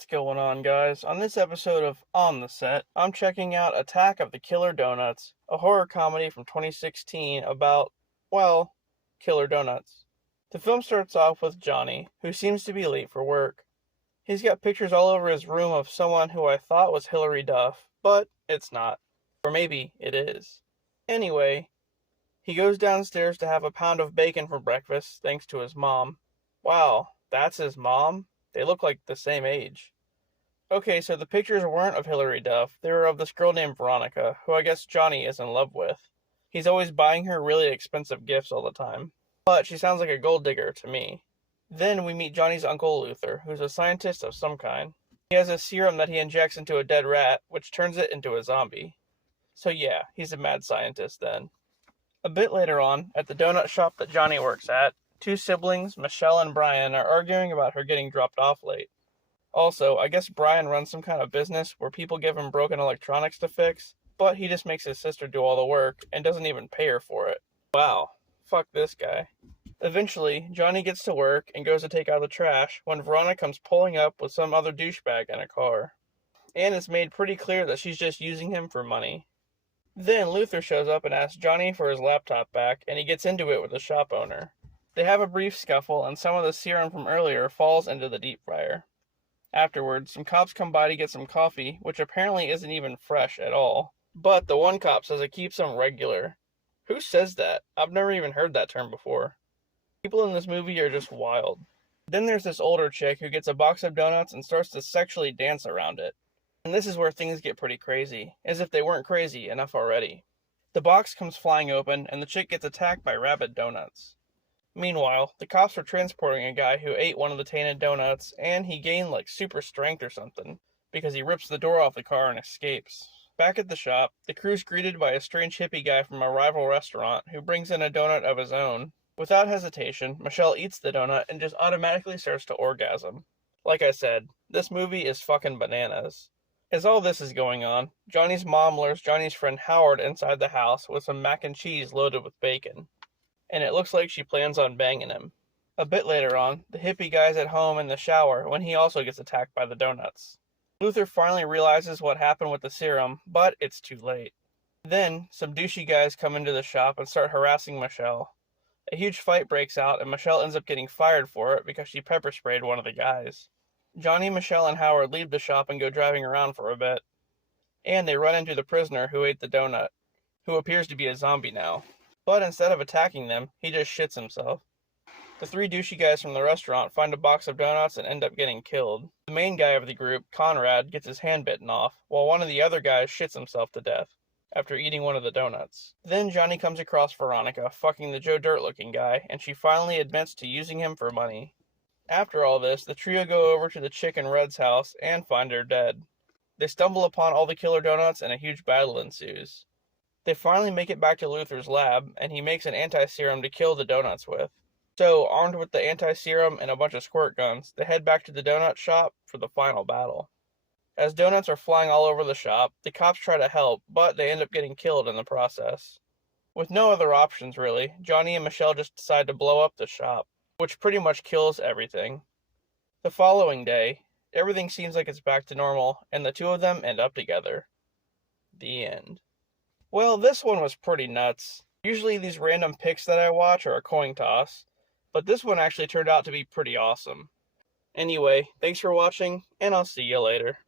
What's going on, guys? On this episode of On the Set, I'm checking out Attack of the Killer Donuts, a horror comedy from 2016 about, well, killer donuts. The film starts off with Johnny, who seems to be late for work. He's got pictures all over his room of someone who I thought was Hilary Duff, but it's not. Or maybe it is. Anyway, he goes downstairs to have a pound of bacon for breakfast, thanks to his mom. Wow, that's his mom? They look like the same age. Okay, so the pictures weren't of Hilary Duff. They were of this girl named Veronica, who I guess Johnny is in love with. He's always buying her really expensive gifts all the time. But she sounds like a gold digger to me. Then we meet Johnny's uncle Luther, who's a scientist of some kind. He has a serum that he injects into a dead rat, which turns it into a zombie. So yeah, he's a mad scientist then. A bit later on, at the donut shop that Johnny works at, two siblings, Michelle and Brian, are arguing about her getting dropped off late. Also, I guess Brian runs some kind of business where people give him broken electronics to fix, but he just makes his sister do all the work and doesn't even pay her for it. Wow, fuck this guy. Eventually, Johnny gets to work and goes to take out the trash when Veronica comes pulling up with some other douchebag in a car. And it's made pretty clear that she's just using him for money. Then Luther shows up and asks Johnny for his laptop back, and he gets into it with the shop owner. They have a brief scuffle, and some of the serum from earlier falls into the deep fryer. Afterwards, some cops come by to get some coffee, which apparently isn't even fresh at all. But the one cop says it keeps them regular. Who says that? I've never even heard that term before. People in this movie are just wild. Then there's this older chick who gets a box of donuts and starts to sexually dance around it. And this is where things get pretty crazy, as if they weren't crazy enough already. The box comes flying open, and the chick gets attacked by rabid donuts. Meanwhile, the cops are transporting a guy who ate one of the tainted donuts, and he gained like super strength or something, because he rips the door off the car and escapes. Back at the shop, the crew's greeted by a strange hippie guy from a rival restaurant who brings in a donut of his own. Without hesitation, Michelle eats the donut and just automatically starts to orgasm. Like I said, this movie is fucking bananas. As all this is going on, Johnny's mom lures Johnny's friend Howard inside the house with some mac and cheese loaded with bacon. And it looks like she plans on banging him. A bit later on, the hippie guy's at home in the shower when he also gets attacked by the donuts. Luther finally realizes what happened with the serum, but it's too late. Then, some douchey guys come into the shop and start harassing Michelle. A huge fight breaks out and Michelle ends up getting fired for it because she pepper sprayed one of the guys. Johnny, Michelle, and Howard leave the shop and go driving around for a bit. And they run into the prisoner who ate the donut, who appears to be a zombie now. But instead of attacking them, he just shits himself. The three douchey guys from the restaurant find a box of donuts and end up getting killed. The main guy of the group, Conrad, gets his hand bitten off, while one of the other guys shits himself to death after eating one of the donuts. Then Johnny comes across Veronica, fucking the Joe Dirt-looking guy, and she finally admits to using him for money. After all this, the trio go over to the chick in Red's house and find her dead. They stumble upon all the killer donuts and a huge battle ensues. They finally make it back to Luther's lab, and he makes an anti-serum to kill the donuts with. So, armed with the anti-serum and a bunch of squirt guns, they head back to the donut shop for the final battle. As donuts are flying all over the shop, the cops try to help, but they end up getting killed in the process. With no other options really, Johnny and Michelle just decide to blow up the shop, which pretty much kills everything. The following day, everything seems like it's back to normal, and the two of them end up together. The end. Well, this one was pretty nuts. Usually these random picks that I watch are a coin toss, but this one actually turned out to be pretty awesome. Anyway, thanks for watching, and I'll see you later.